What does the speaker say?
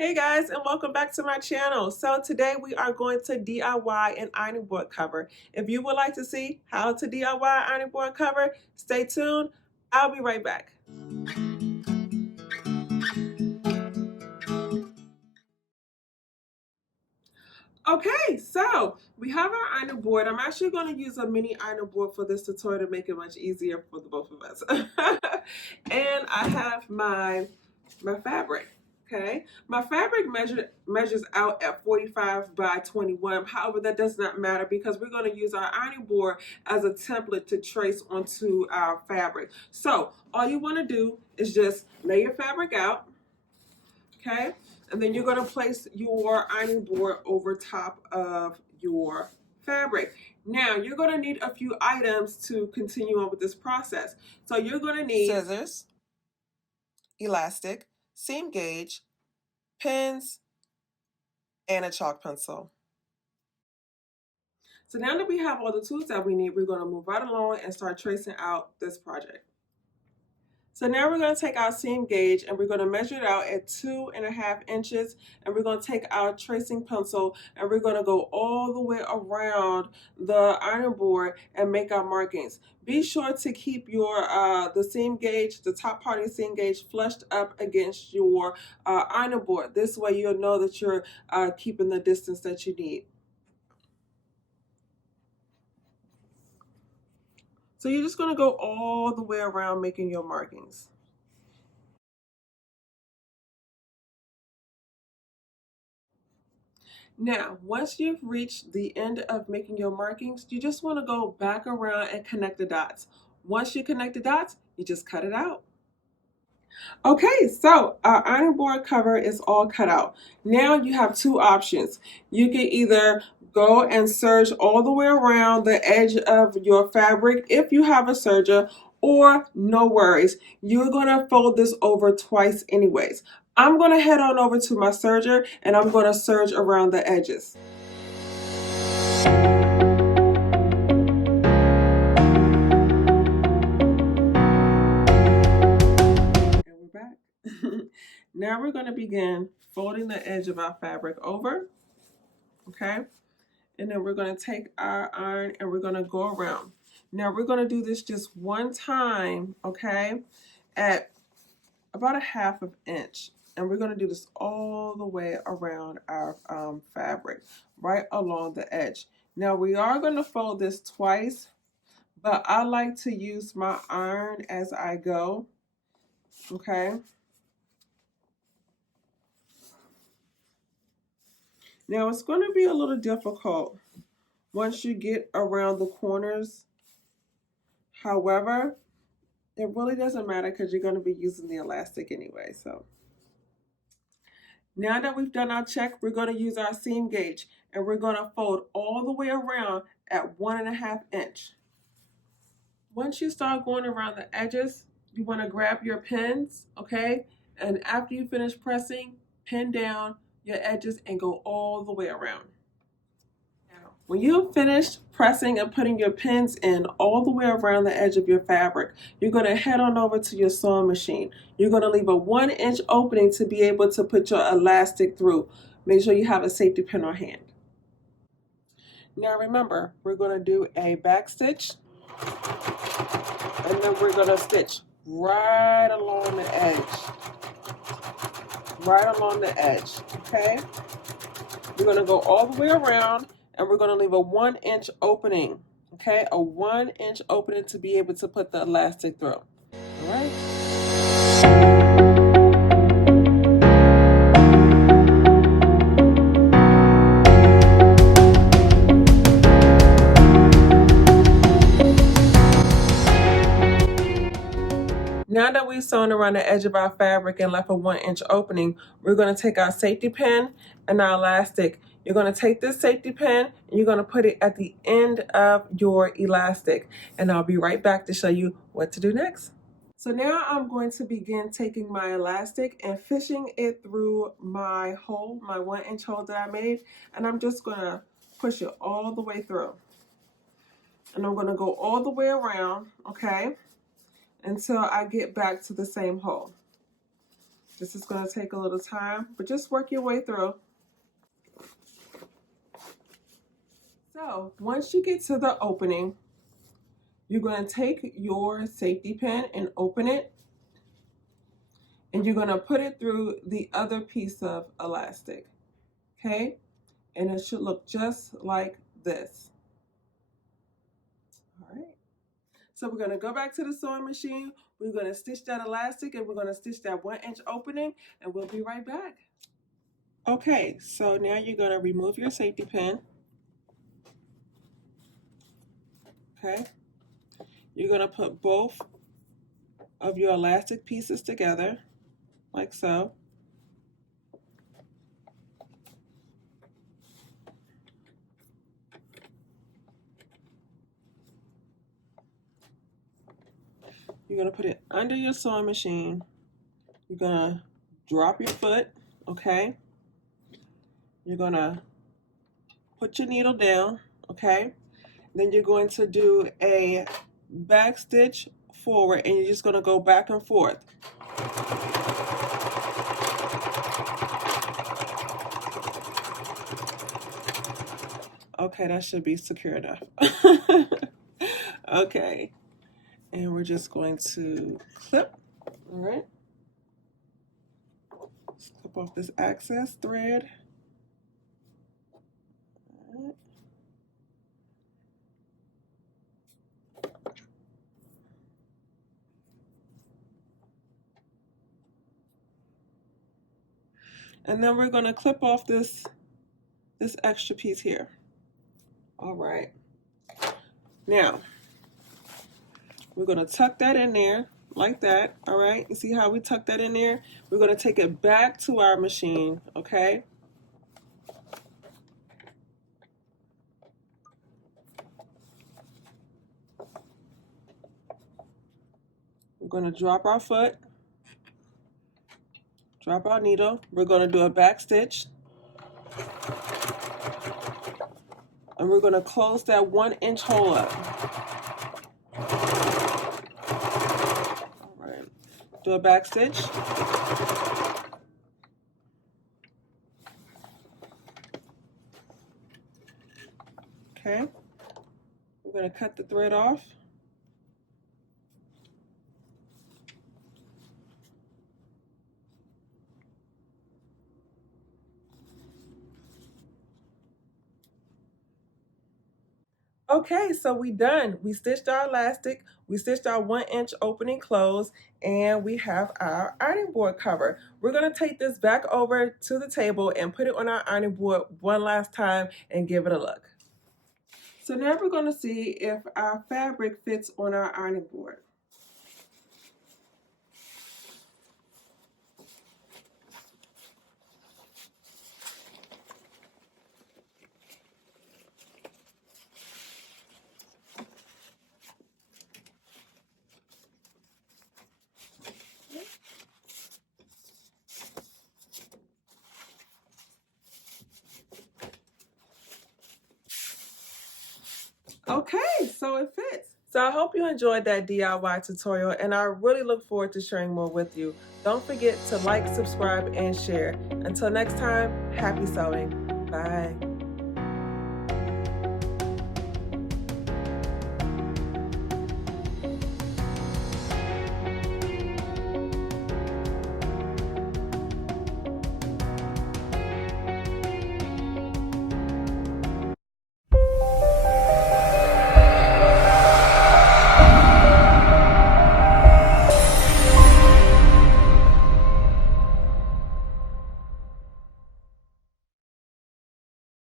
Hey guys, and welcome back to my channel. So today we are going to DIY an ironing board cover. If you would like to see how to DIY ironing board cover, stay tuned. I'll be right back. Okay, so we have our ironing board. I'm actually going to use a mini ironing board for this tutorial to make it much easier for the both of us. And I have my fabric. Okay, my fabric measures out at 45 by 21. However, that does not matter because we're going to use our ironing board as a template to trace onto our fabric. So all you want to do is just lay your fabric out. Okay, and then you're going to place your ironing board over top of your fabric. Now you're going to need a few items to continue on with this process. So you're going to need scissors, elastic, seam gauge, pins, and a chalk pencil. So now that we have all the tools that we need, we're going to move right along and start tracing out this project. So now we're going to take our seam gauge and we're going to measure it out at 2.5 inches, and we're going to take our tracing pencil and we're going to go all the way around the ironing board and make our markings. Be sure to keep your the seam gauge, the top part of the seam gauge, flushed up against your ironing board. This way you'll know that you're keeping the distance that you need. So you're just going to go all the way around making your markings. Now, once you've reached the end of making your markings, you just want to go back around and connect the dots. Once you connect the dots, you just cut it out. Okay, so our ironing board cover is all cut out. Now you have two options. You can either go and serge all the way around the edge of your fabric if you have a serger, or no worries, you're going to fold this over twice anyways. I'm going to head on over to my serger and I'm going to serge around the edges. Back. Now we're going to begin folding the edge of our fabric over, okay? And then we're going to take our iron and we're going to go around. Now we're going to do this just one time, okay, at about 1/2 inch. And we're going to do this all the way around our fabric, right along the edge. Now we are going to fold this twice, but I like to use my iron as I go, okay? Now it's going to be a little difficult once you get around the corners. However, it really doesn't matter because you're going to be using the elastic anyway. So now that we've done our check, we're going to use our seam gauge and we're going to fold all the way around at 1.5 inch. Once you start going around the edges, you want to grab your pins, okay? And after you finish pressing, pin down your edges and go all the way around. When you've finished pressing and putting your pins in all the way around the edge of your fabric, you're going to head on over to your sewing machine. You're going to leave a 1-inch opening to be able to put your elastic through. Make sure you have a safety pin on hand. Now remember, we're going to do a back stitch, and then we're going to stitch right along the edge. Right along the edge, okay? We're going to go all the way around and we're going to leave a 1-inch opening, okay? A 1-inch opening to be able to put the elastic through, all right? Now that we've sewn around the edge of our fabric and left a 1-inch opening, we're going to take our safety pin and our elastic. You're going to take this safety pin and you're going to put it at the end of your elastic. And I'll be right back to show you what to do next. So now I'm going to begin taking my elastic and fishing it through my hole, my 1-inch hole that I made. And I'm just going to push it all the way through. And I'm going to go all the way around, okay, until I get back to the same hole. This is going to take a little time, but just work your way through. So once you get to the opening, you're going to take your safety pin and open it, and you're going to put it through the other piece of elastic, okay? And it should look just like this. All right. So we're going to go back to the sewing machine. We're going to stitch that elastic, and we're going to stitch that 1-inch opening, and we'll be right back. Okay, so now you're going to remove your safety pin. Okay. You're going to put both of your elastic pieces together, like so. You're going to put it under your sewing machine. You're going to drop your foot, okay? You're going to put your needle down, okay? Then you're going to do a back stitch forward, and you're just going to go back and forth. Okay, that should be secure enough. Okay, and we're just going to clip, all right? Just clip off this excess thread. All right. And then we're going to clip off this extra piece here. All right. Now, we're going to tuck that in there like that. All right. You see how we tuck that in there? We're going to take it back to our machine. Okay. We're going to drop our foot, drop our needle. We're going to do a back stitch. And we're going to close that 1-inch hole up. All right. Do a back stitch. Okay. We're going to cut the thread off. Okay, so we done. We stitched our elastic, we stitched our 1-inch opening close, and we have our ironing board cover. We're gonna take this back over to the table and put it on our ironing board one last time and give it a look. So now we're gonna see if our fabric fits on our ironing board. Okay, so it fits. So I hope you enjoyed that DIY tutorial, and I really look forward to sharing more with you. Don't forget to like, subscribe, and share. Until next time, happy sewing. Bye.